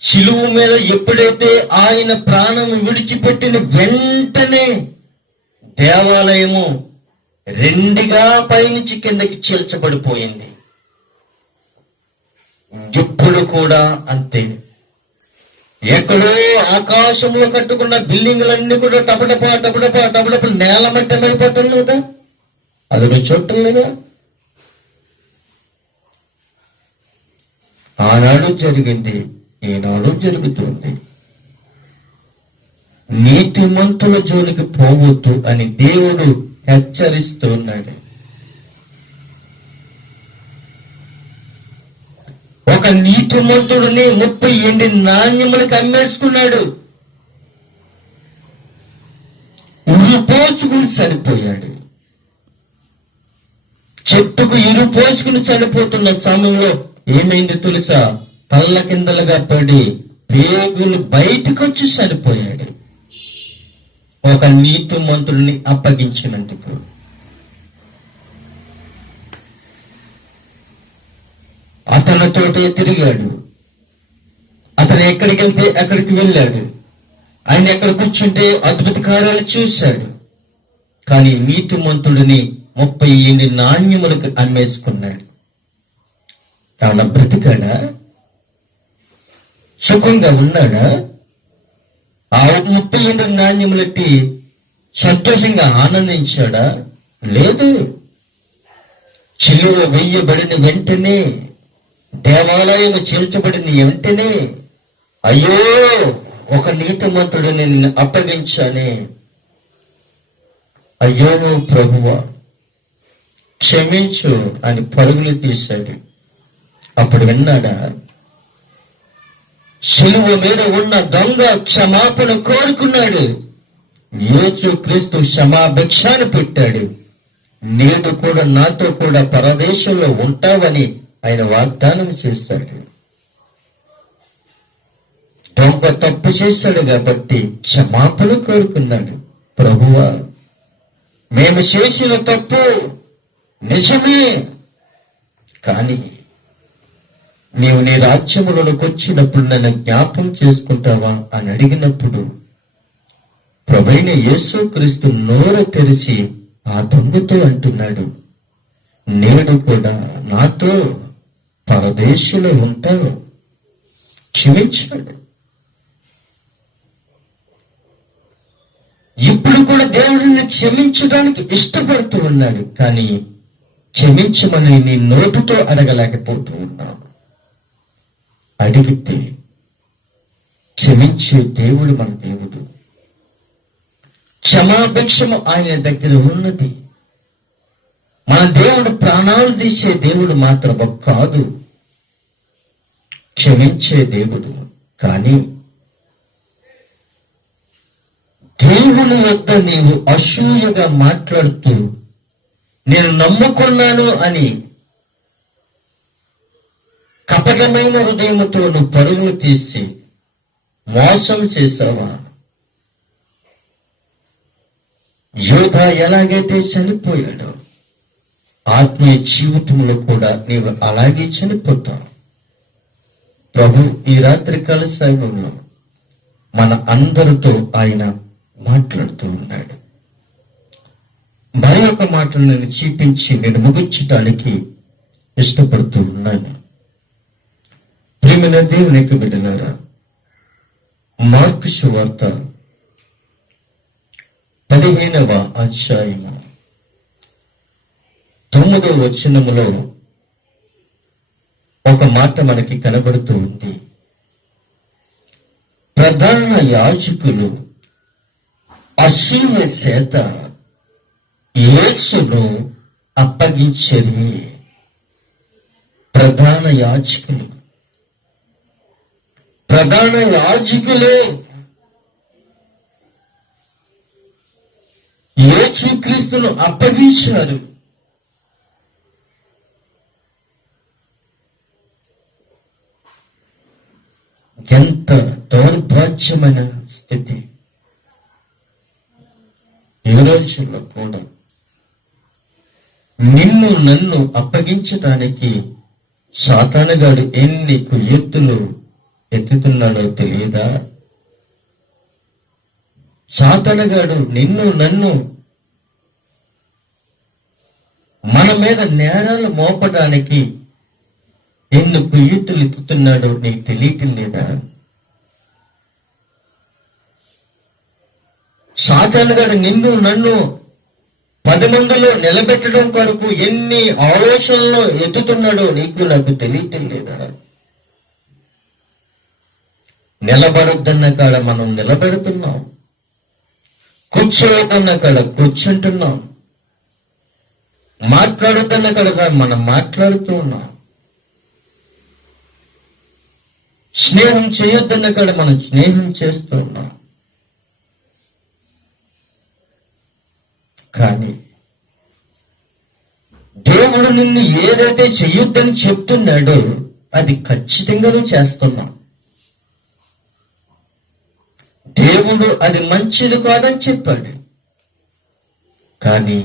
శిలువ మీద ఎప్పుడైతే ఆయన ప్రాణం విడిచిపెట్టిన వెంటనే దేవాలయము రెండుగా పైనుంచి కిందకి చీల్చబడిపోయింది. ఇప్పుడు కూడా అంతే. ఎక్కడో ఆకాశంలో కట్టుకున్న బిల్డింగులన్నీ కూడా టపటప నేల మట్టమైపోవటం లేదా? అది నువ్వు చూడటం లేదా? ఆనాడు జరిగింది, ఈనాడు జరుగుతుంది. నీతిమంతుల జోలికి పోవద్దు అని దేవుడు హెచ్చరిస్తూ ఉన్నాడు. ఒక నీతిమంతుడిని 30 నాణ్యములకు అమ్మేసుకున్నాడు. ఉరిపోసుకుని చనిపోయాడు. చెట్టుకు ఇరుపోసుకుని చనిపోతున్న సమయంలో ఏమైంది తెలుసా? తల్ల కిందలుగా పడి పేగులు బయటకు వచ్చి చనిపోయాడు. ఒక నీతిమంతుడిని అప్పగించినందుకు. అతనితోటే తిరిగాడు. అతను ఎక్కడికి వెళ్తే అక్కడికి వెళ్ళాడు. ఆయన ఎక్కడ కూర్చుంటే అద్భుత కార్యాలు చూశాడు. కానీ నీతిమంతుడిని 30 నాణ్యములకు అమ్మేసుకున్నాడు. తాను బ్రతికాడా? సుఖంగా ఉన్నాడా? ఆ 30 నాణ్యములకి సంతోషంగా ఆనందించాడా? లేదు. సిలువ వేయబడిన వెంటనే, దేవాలయం చీల్చబడిన వెంటనే, అయ్యో ఒక నీతిమంతుడిని నిన్ను అప్పగించానే, అయ్యో ప్రభువా క్షమించు అని పరుగులు తీశాడు. అప్పుడు విన్నాడా? సిలువ మీద ఉన్న దొంగ క్షమాపణ కోరుకున్నాడు. యేసు క్రీస్తు క్షమాభిక్షాన్ని పెట్టాడు. నేడు కూడా నాతో కూడా పరదేశంలో ఉంటావని ఆయన వాగ్దానం చేస్తాడు. దొంగ తప్పు చేశాడు కాబట్టి క్షమాపణ కోరుకున్నాడు. ప్రభువా, మేము చేసిన తప్పు నిజమే, కానీ నీవు నీ రాజ్యములోకి వచ్చినప్పుడు నన్ను జ్ఞాపం చేసుకుంటావా అని అడిగినప్పుడు ప్రభువైన యేసుక్రీస్తు నోరు తెరిచి ఆ దొంగతో అంటున్నాడు, నేడు కూడా నాతో పరదేశంలో ఉంటావు, క్షమించాడు. ఇప్పుడు కూడా దేవుడిని క్షమించడానికి ఇష్టపడుతూ ఉన్నాడు. కానీ క్షమించమని నీ నోటితో అడగలేకపోతూ ఉన్నావు. అడిగితే క్షమించే దేవుడు మన దేవుడు. క్షమాభిక్షము ఆయన దగ్గర ఉన్నది. మన దేవుడు ప్రాణాలు తీసే దేవుడు మాత్రమే కాదు, క్షమించే దేవుడు. కానీ దేవుని వద్ద నీవు అసూయగా మాట్లాడుతూ నేను నమ్ముకున్నాను అని కపటమైన హృదయముతో నువ్వు పరుగులు తీసి మోసం చేసావా? యోధా ఎలాగైతే చనిపోయాడో ఆత్మీయ జీవితంలో కూడా నీవు అలాగే చనిపోతావు. ప్రభు ఈ రాత్రి కాల సమయంలో మన అందరితో ఆయన మాట్లాడుతూ ఉన్నాడు. మరి ఒక మాటను నేను చూపించి నేను ముగించడానికి ఇష్టపడుతూ ఉన్నాను. ప్రియమైన దేవునికి బిడ్డలారా, మార్కు సువార్త 15వ అధ్యాయము 9వ వచనములో ఒక మాట మనకి కనబడుతూ ఉంది. ప్రధాన యాజకులు అసూయ చేత యేసును అప్పగించరి ప్రధాన యాజకులే యేసుక్రీస్తును అప్పగించారు. ఎంత దౌర్భాగ్యమైన స్థితి! ఈ రోజుల్లో కూడా నిన్ను నన్ను అప్పగించడానికి సాతానుగాడు ఎన్ని కుయుక్తులు ఎత్తుతున్నాడో తెలియదా? సాతానుగాడు నిన్ను నన్ను మన మీద నేరాలు మోపడానికి ఎన్ని కుయుక్తులు ఎత్తుతున్నాడో నీకు తెలియటం లేదా? సాతానుగాడు నిన్ను నన్ను 10 మందిలో నిలబెట్టడం కొరకు ఎన్ని ఆలోచనలు ఎత్తుతున్నాడో నీకు నాకు తెలియటం లేదా? నిలబడొద్దన్న కాడ మనం నిలబెడుతున్నాం, కూర్చోవద్దన్న కాడ కూర్చుంటున్నాం, మాట్లాడొద్దన్న కాడ మనం మాట్లాడుతూ ఉన్నాం, స్నేహం చేయొద్దన్న కాడ మనం స్నేహం చేస్తూ ఉన్నాం. కానీ దేవుడు నిన్ను ఏదైతే చెయ్యొద్దని చెప్తున్నాడో అది ఖచ్చితంగా నువ్వు చేస్తున్నావు. దేవుడు అది మంచిది కాదని చెప్పాడు, కానీ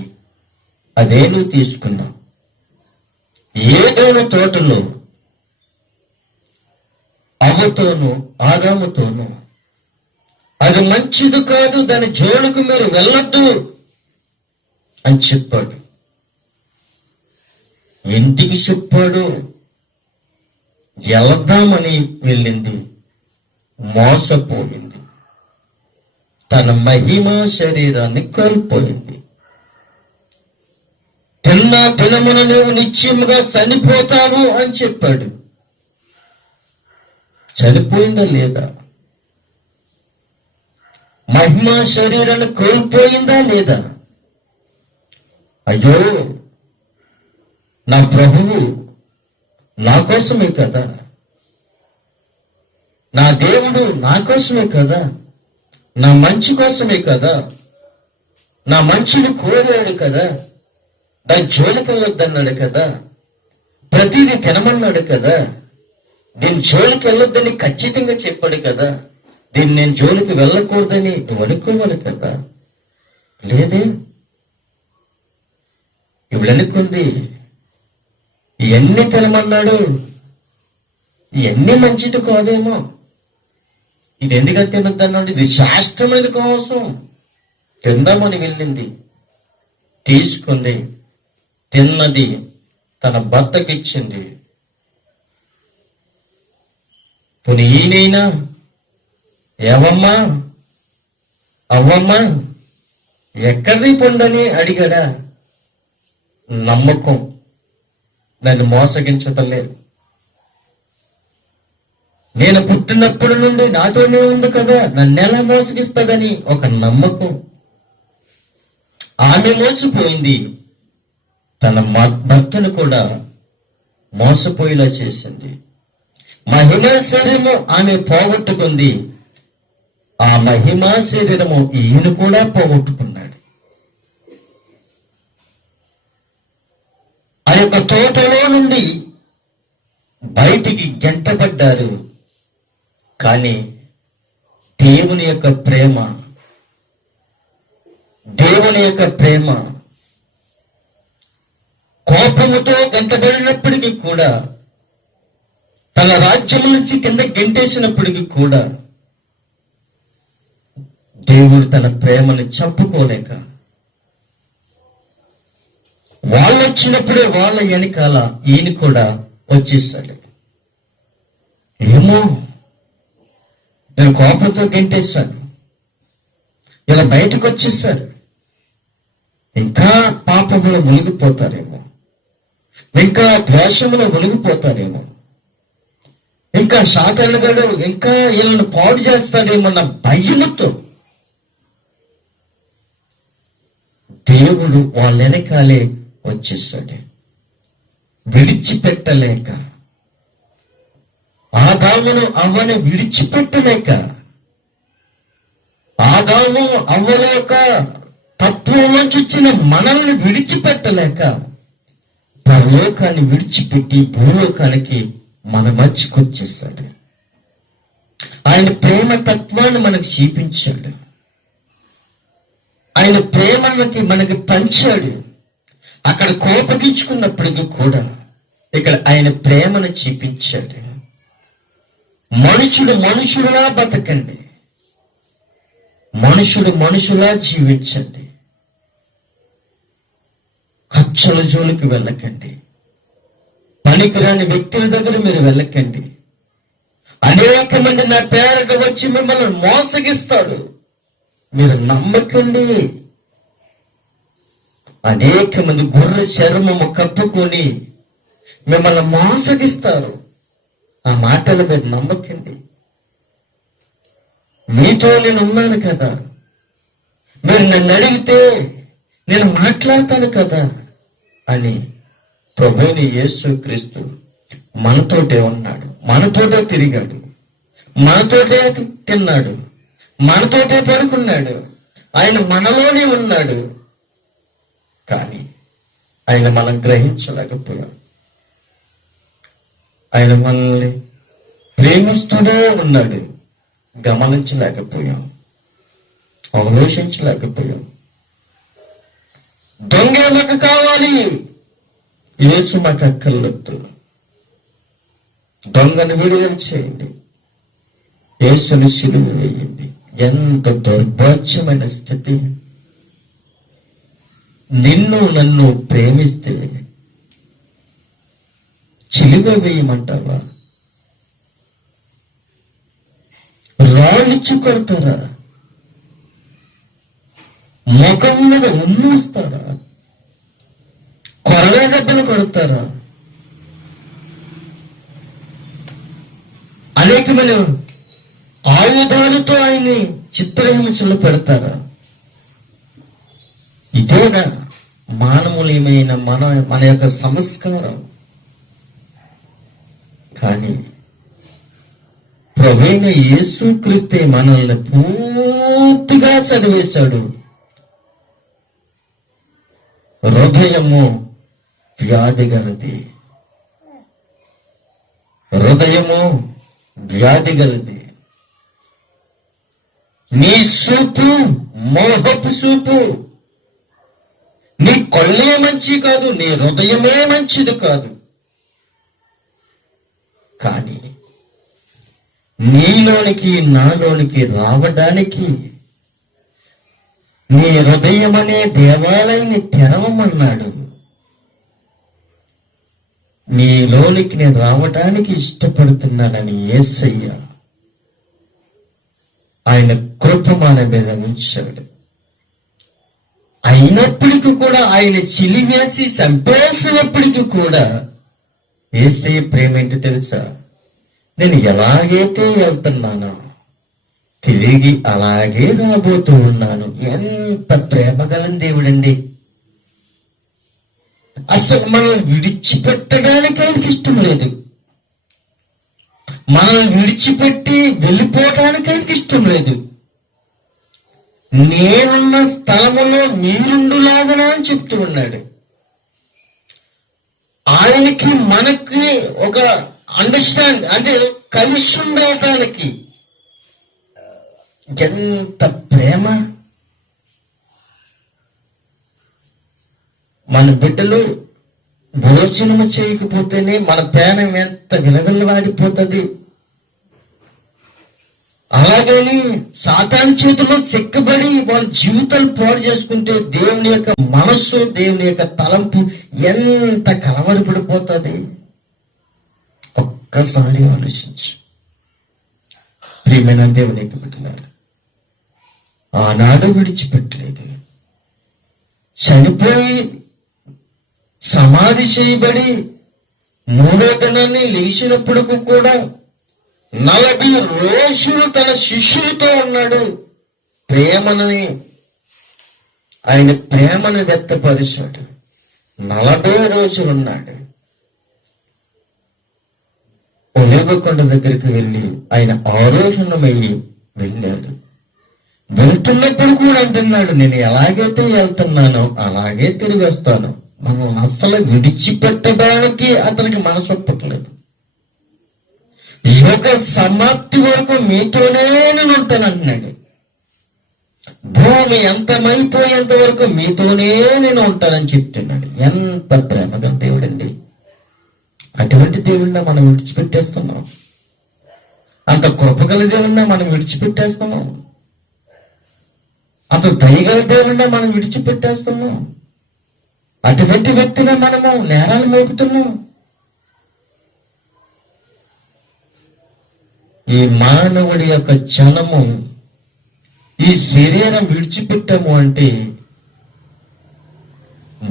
అదే నువ్వు తీసుకున్నావు. ఏదైనా తోటలో అవ్వతోనూ ఆదాముతోనూ అది మంచిది కాదు, దాని జోలికి మీరు వెళ్ళొద్దు అని చెప్పాడు. ఎందుకు చెప్పాడు? వెళ్దామని వెళ్ళింది, మోసపోయింది, తన మహిమ శరీరాన్ని కోల్పోయింది. తిన్న దినమున నువ్వు నిశ్చయముగా చనిపోతావు అని చెప్పాడు. చనిపోయిందా లేదా? మహిమ శరీరాన్ని కోల్పోయిందా లేదా? అయ్యో, నా ప్రభువు నా కోసమే కదా, నా దేవుడు నా కోసమే కదా, నా మంచి కోసమే కదా, నా మంచిని కోరాడు కదా, దాని జోలికి వెళ్ళొద్దన్నాడు కదా, ప్రతిదీ తినమన్నాడు కదా, దీని జోలికి వెళ్ళొద్దని ఖచ్చితంగా చెప్పాడు కదా, దీన్ని నేను జోలికి వెళ్ళకూడదని నువ్వు అనుకోవాలి కదా. లేదే, ఇప్పుడు అనుకుంది ఇవన్నీ తినమన్నాడు, ఇవన్నీ మంచిది కాదేమో, ఇది ఎందుకని తినొద్దన్నాడు, ఇది శాస్త్రమైన కోసం తిందామని వెళ్ళింది, తీసుకుంది, తిన్నది, తన భర్తకిచ్చింది. పోనీ ఈయనైనా ఏవమ్మా అవ్వమ్మా ఎక్కడిది పొండని అడిగాడా? నమ్మకం నన్ను మోసగించటలేదు, నేను పుట్టినప్పటి నుండి నాతోనే ఉంది కదా, నన్ను ఎలా మోసగిస్తాడని ఒక నమ్మకం. ఆమె మోసపోయింది, తన భర్తను కూడా మోసపోయేలా చేసింది. మహిమా శరీరము ఆమె పోగొట్టుకుంది, ఆ మహిమా శరీరము ఈయన కూడా పోగొట్టుకున్నాడు. ఆ యొక్క తోటలో నుండి బయటికి గెంటబడ్డారు. కానీ దేవుని యొక్క ప్రేమ కోపముతో గెంటబడినప్పటికీ కూడా, తన రాజ్యం నుంచి కింద గెంటేసినప్పటికీ కూడా దేవుడు తన ప్రేమను చంపుకోలేక, వాళ్ళు వచ్చినప్పుడే వాళ్ళ వెనకాల ఈయన కూడా వచ్చేస్తాడు. ఏమో, నేను కోపంతో గెంటేశాను, ఇలా బయటకు వచ్చేసారు, ఇంకా పాపంలో మునిగిపోతారేమో, ఇంకా ద్వేషంలో మునిగిపోతారేమో, ఇంకా సాతానుగాడు ఇంకా వీళ్ళని పాడు చేస్తాడేమన్న భయముతో దేవుడు వాళ్ళ వెనకాలే వచ్చేసాడు. విడిచిపెట్టలేక, ఆదామును అవ్వను విడిచిపెట్టలేక, ఆదాము అవ్వల యొక్క తత్వంలోంచి వచ్చిన మనల్ని విడిచిపెట్టలేక పరలోకాన్ని విడిచిపెట్టి భూలోకానికి మన మధ్యకు వచ్చేసాడు. ఆయన ప్రేమ తత్వాన్ని మనకు చూపించాడు. ఆయన ప్రేమకి మనకి పంచాడు. అక్కడ కోపగించుకున్నప్పటికీ కూడా ఇక్కడ ఆయన ప్రేమను చూపించాడు. మనుషుడులా బతకండి, మనుషులా జీవించండి, హత్యల జోలికి వెళ్ళకండి, పనికిరాని వ్యక్తుల దగ్గర మీరు వెళ్ళకండి. అనేక మంది నా పేరట వచ్చి మిమ్మల్ని మోసగిస్తాడు, మీరు నమ్మకండి. అనేక మంది గొర్రె చర్మము కప్పుకొని మిమ్మల్ని మోసగిస్తారు, ఆ మాటలు మీరు నమ్మకండి. మీతో నేను ఉన్నాను కదా, మీరు నన్ను అడిగితే నేను మాట్లాడతాను కదా అని ప్రభువైన యేసుక్రీస్తు మనతోటే ఉన్నాడు, మనతోటే తిరిగాడు, మనతోటే తిన్నాడు, మనతోటే పడుకున్నాడు. ఆయన మనలోనే ఉన్నాడు. కానీ ఆయన మనం గ్రహించలేకపోయాం. ఆయన మనల్ని ప్రేమిస్తూనే ఉన్నాడు, గమనించలేకపోయాం, ఆలోచించలేకపోయాం. దొంగ మాకు కావాలి, యేసు మాకు అక్కర్లొద్దు. దొంగను విడుదల చేయండి, యేసుని సిలువ వేయండి. ఎంత దౌర్భాగ్యమైన స్థితి! నిన్ను నన్ను ప్రేమిస్తే సిలువ వేయమంటావా? రాళ్ళిచ్చి కొడతారా? ముఖం మీద ఉమ్మూస్తారా? కొరడా దెబ్బలు కొడతారా? అనేకమైన ఆయుధాలతో ఆయన్ని చిత్రహింసలు పెడతారా? ఇదేనా మానవులమైన మన యొక్క సంస్కారం? కానీ ప్రభువైన యేసుక్రీస్తే మనల్ని పూర్తిగా చదివేశాడు. హృదయము వ్యాధి గలది, హృదయము వ్యాధి గలది. నీ చూపు మోహపు చూపు, నీ కళ్ళే మంచి కాదు, నీ హృదయమే మంచిది కాదు. కానీ నీలోనికి నాలోనికి రావడానికి నీ హృదయం అనే దేవాలయాన్ని తెరవమన్నాడు. నీలోనికి నేను రావడానికి ఇష్టపడుతున్నానని యేసయ్య ఆయన కృప మన మీద ఉంచాడు. అయినప్పటికీ కూడా ఆయన సిలివేసి చంపేసినప్పటికీ కూడా యేసయ్య ప్రేమ ఏంటో తెలుసా? నేను ఎలాగైతే వెళ్తున్నానో తిరిగి అలాగే రాబోతూ ఉన్నాను. ఎంత ప్రేమ గల దేవుడండి! అసలు మనల్ని విడిచిపెట్టడానికి ఆయనకి ఇష్టం లేదు, మనల్ని విడిచిపెట్టి వెళ్ళిపోవడానికి ఆయనకి ఇష్టం లేదు. నేనున్న స్థలములో మీరుండులాగనా అని చెప్తూ ఉన్నాడు. ఆయనకి మనకి ఒక అండర్స్టాండ్ అంటే కలిసి ఉండటానికి ఎంత ప్రేమ! మన బిడ్డలు భోజనము చేయకపోతేనే మన ప్రేమ ఎంత విలవిలవాడిపోతుంది. అలాగని సాతాను చేతిలో చిక్కబడి వాళ్ళ జీవితాలు పాడు చేసుకుంటే దేవుని యొక్క మనస్సు, దేవుని యొక్క తలంపు ఎంత కలవరపడిపోతుంది. ఒక్కసారి ఆలోచించు ప్రియమైన దేవుని యొక్క బిడ్డలారా. ఆనాడు విడిచిపెట్టలేదు, చనిపోయి సమాధి చేయబడి మూడో దినాన్ని లేచినప్పుడు కూడా 40 రోజులు తన శిష్యులతో ఉన్నాడు. ప్రేమని ఆయన ప్రేమను వ్యక్తపరిచాడు. 40 రోజులున్నాడు. ఒలీవ కొండ దగ్గరికి వెళ్ళి ఆయన ఆరోహణమయ్యి వెళ్ళాడు. వెళ్తున్నప్పుడు కూడా అంటున్నాడు, నేను ఎలాగైతే వెళ్తున్నానో అలాగే తిరిగి వస్తాను. మనం అస్సలు విడిచిపెట్టడానికి అతనికి మనసు ఒప్పట్లేదు. యుగ సమాప్తి వరకు మీతోనే నేను ఉంటానంటున్నాడు. భూమి అంతమైపోయేంత వరకు మీతోనే నేను ఉంటానని చెప్తున్నాడు. ఎంత ప్రేమగా దేవుడండి! అటువంటి దేవుడిని మనం విడిచిపెట్టేస్తున్నాం. అంత కృపగల దేవుడిని మనం విడిచిపెట్టేస్తున్నాం. అంత దయగల దేవుడిని మనం విడిచిపెట్టేస్తున్నాం. అటువంటి వ్యక్తిని మనము నేరాలు మోపుతున్నాం. ఈ మానవుడి యొక్క జనము, ఈ శరీరం విడిచిపెట్టాము అంటే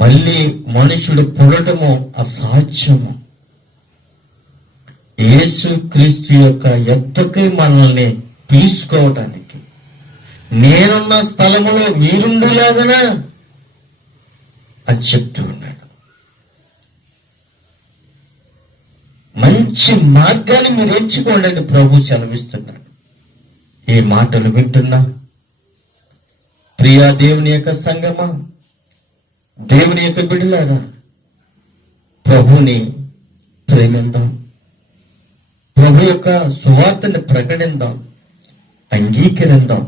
మళ్ళీ మనుషుడు పుడటము అసాధ్యము. యేసు క్రీస్తు యొక్క ఎద్దకై మనల్ని తీసుకోవటానికి, నేనున్న స్థలములో మీరుండులాగనా అని చెప్తూ ఉన్నాడు. మంచి మార్గాన్ని మీరు ఎంచుకోండి అని ప్రభు సెలవిస్తున్నాడు. ఈ మాటలు వింటున్నా ప్రియా దేవుని యొక్క సంగమా, దేవుని యొక్క బిడ్డలారా, ప్రభుని ప్రేమిద్దాం. ప్రభు యొక్క సువార్తని ప్రకటిద్దాం, అంగీకరిద్దాం.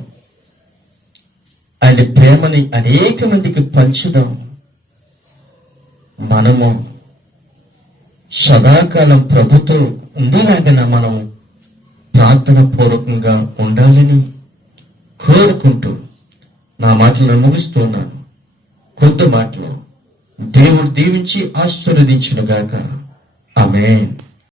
ఆయన ప్రేమని అనేక మందికి పంచుదాం. మనము సదాకాలం ప్రభుతో ఉండేలాగా మనం ప్రార్థన పూర్వకంగా ఉండాలని కోరుకుంటూ నా మాటలను ముగిస్తున్నాను. కొద్ది మాటలు దేవుడు దీవించి ఆశీర్వదించును గాక. ఆమేన్.